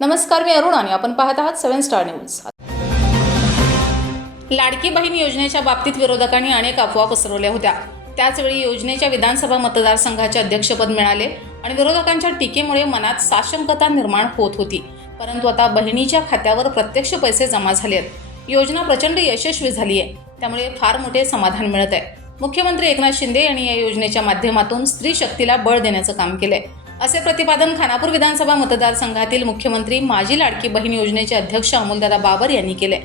नमस्कार मी अरुण आणि आपण पाहत आहात seven star news. Ladki Bahin योजनेच्या बाबतीत विरोधकांनी अनेक अफवा पसरवल्या होत्या. त्याचवेळी योजनेच्या विधानसभा मतदारसंघाचे अध्यक्षपद मिळाले आणि विरोधकांच्या टीकेमुळे मनात साशंकता निर्माण होत होती. परंतु आता बहिणीच्या खात्यावर प्रत्यक्ष पैसे जमा झाले आहेत योजना प्रचंड यशस्वी झाली आहे त्यामुळे फार मोठे समाधान मिळत आहे मुख्यमंत्री एकनाथ शिंदे यांनी या योजनेच्या माध्यमातून स्त्री शक्तीला बळ देण्याचं काम केलंय. असे प्रतिपादन खानापूर विधानसभा मतदारसंघातील मुख्यमंत्री माजी लाडकी बहीण योजनेचे अध्यक्ष अमोलदादा बाबर यांनी केले.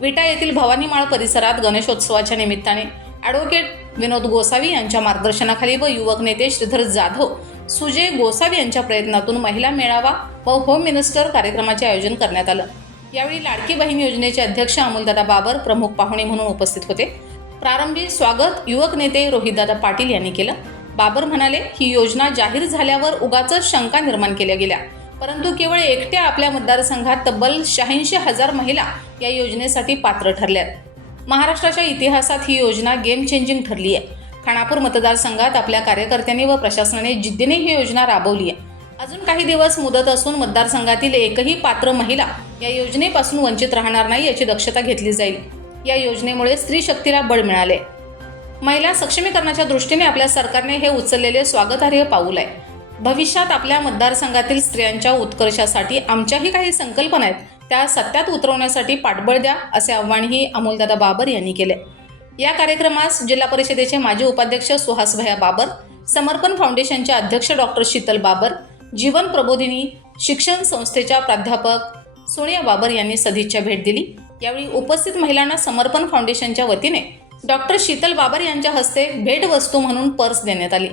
विटा येथील भवानीमाळ परिसरात गणेशोत्सवाच्या निमित्ताने ॲडव्होकेट विनोद गोसावी यांच्या मार्गदर्शनाखाली व युवक नेते श्रीधर जाधव सुजय गोसावी यांच्या प्रयत्नातून महिला मेळावा व होम मिनिस्टर कार्यक्रमाचे आयोजन करण्यात आलं. यावेळी लाडकी बहीण योजनेचे अध्यक्ष अमोलदादा बाबर प्रमुख पाहुणे म्हणून उपस्थित होते. प्रारंभी स्वागत युवक नेते रोहितदादा पाटील यांनी केलं. बाबर म्हणाले ही योजना जाहीर झाल्यावर उगाच शंका निर्माण केल्या गेल्या. परंतु केवळ एकट्या आपल्या मतदारसंघात तब्बल शहाऐंशी हजार महिला या योजनेसाठी पात्र ठरल्यात. महाराष्ट्राच्या इतिहासात ही योजना गेम चेंजिंग ठरली आहे खानापूर मतदारसंघात आपल्या कार्यकर्त्यांनी व प्रशासनाने जिद्दीने ही योजना राबवली आहे अजून काही दिवस मुदत असून मतदारसंघातील एकही पात्र महिला या योजनेपासून वंचित राहणार नाही याची दक्षता घेतली जाईल. या योजनेमुळे स्त्री शक्तीला बळ मिळाले महिला सक्षमीकरणाच्या दृष्टीने आपल्या सरकारने हे उचललेले स्वागतार्ह पाऊल आहे. भविष्यात आपल्या मतदारसंघातील स्त्रियांच्या उत्कर्षासाठी आमच्याही काही संकल्पना आहेत. त्या सत्यात उतरवण्यासाठी पाठबळ द्या असे आव्हानही अमोलदादा बाबर यांनी केले. या कार्यक्रमास जिल्हा परिषदेचे माजी उपाध्यक्ष सुहास भया बाबर समर्पण फाउंडेशनचे अध्यक्ष डॉक्टर शीतल बाबर जीवन प्रबोधिनी शिक्षण संस्थेच्या प्राध्यापक सोनिया बाबर यांनी सदिच्छा भेट दिली. यावेळी उपस्थित महिलांना समर्पण फाउंडेशनच्या वतीने डॉक्टर शीतल बाबर यांच्या हस्ते भेटवस्तू म्हणून पर्स देण्यात आली.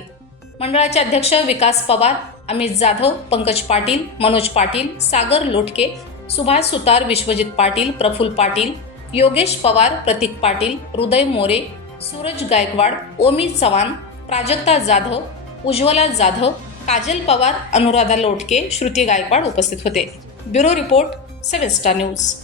मंडळाचे अध्यक्ष विकास पवार अमित जाधव पंकज पाटील मनोज पाटील सागर लोटके सुभाष सुतार विश्वजित पाटील प्रफुल पाटील योगेश पवार प्रतीक पाटील हृदय मोरे सूरज गायकवाड ओमी चव्हाण प्राजक्ता जाधव उज्ज्वला जाधव काजल पवार अनुराधा लोटके श्रुती गायकवाड उपस्थित होते. Bureau report seven star news.